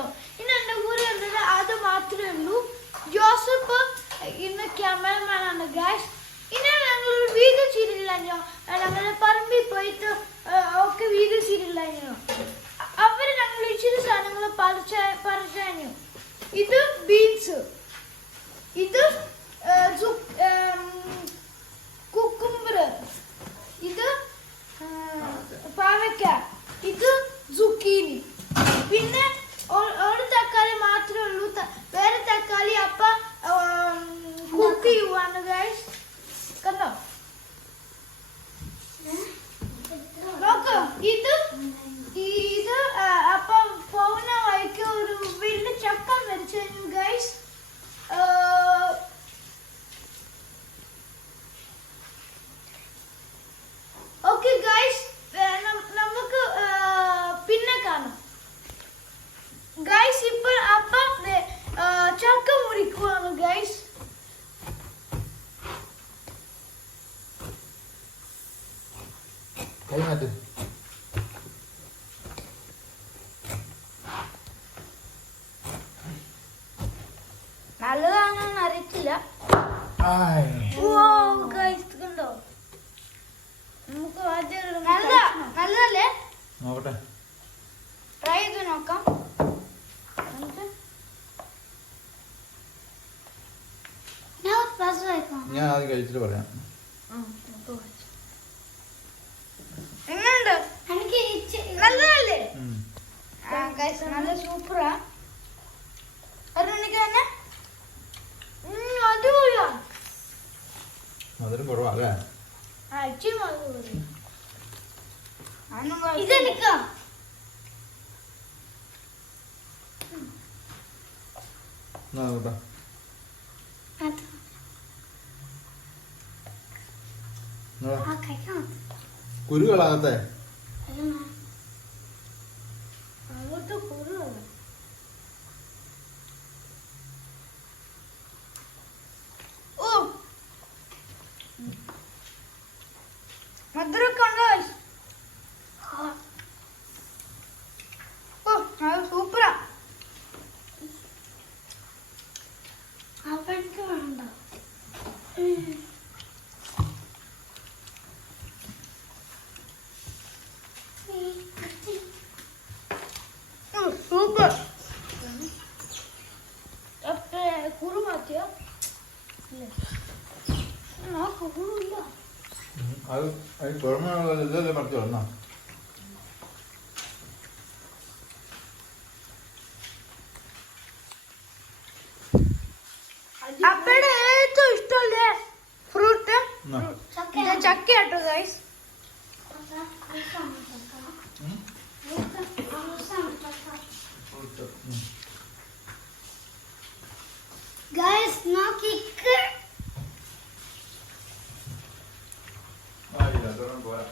കേട്ടോ. ഇന്ന് എൻ്റെ കൂടെ ഉള്ളത് അത് മാത്രമേ ഉള്ളൂ. ജോസഫ് ഇന്ന് ക്യാമറമാൻ ആണ് ഗൈസ്. ഇന്ന് ഞങ്ങളൊരു വീഡിയോ ചെയ്തില്ലായിരുന്നു. ഞങ്ങളുടെ പറമ്പിൽ പോയിട്ട് ഒക്കെ വീഡിയോ ചെയ്തില്ലായിരുന്നു. അവര് ഞങ്ങൾ ഇച്ചിരി സാധനങ്ങൾ പറിച്ചു. ഇത് ബീൻസ്, ഇത് കുക്കുംബർ, ഇത് പാവയ്ക്ക, ഇത് സുക്കീനി. പിന്നെ ഒരു തക്കാളി മാത്രമേ ഉള്ളൂ. വേറെ തക്കാളി അപ്പ കുക്ക് ചെയ്യുവാണ് ഗൈസ്. കണ്ടോ നോക്ക്. ഇത് അപ്പ പോകുന്ന വഴിക്ക് ഒരു വലിയ ചക്ക മരിച്ചു ഗൈസ്. ഓക്കെ ഗൈസ്, നമുക്ക് പിന്നെ കാണാം ഗൈസ്. ഇപ്പോൾ അപ്പം ചക്ക മുറിക്കുവാണ് ഗൈസ്. നല്ലതാണെന്ന് അറിയത്തില്ല. കണ്ടോ, നമുക്ക് നല്ലതല്ലേ? നോക്കട്ടെ, ട്രൈ ചെയ്ത് നോക്കാം. ഞാൻ ആദ്യം കഴിച്ചിട്ട് പറയാം. എങ്ങനെയുണ്ട്? നല്ലതല്ലേ? നല്ല സൂപ്പറാ. ഒരു മണിക്ക് തന്നെ അടിപൊളിയാ. മധുരം കുറവാ അല്ലേ? ഇതെനിക്കാ. കുരുകളാകത്തെ അങ്ങോട്ട് കുരുകള. ഓ മധുരൊക്കെ ഉണ്ടോ? ഓ അത് സൂപ്പറാ. അവർക്ക് വേണ്ട. സൂപ്പർ. കുരു മാറ്റിയോ? കുരുല്ല. അത് പുറമേ മറിച്ച് വന്നോ? അപ്പയുടെ ഏറ്റവും ഇഷ്ടമല്ലേ ഫ്രൂട്ട് ചക്കയാട്ടോ ഗൈസ്. ഗൈസ് നോക്കിക്ക്. പോരാ.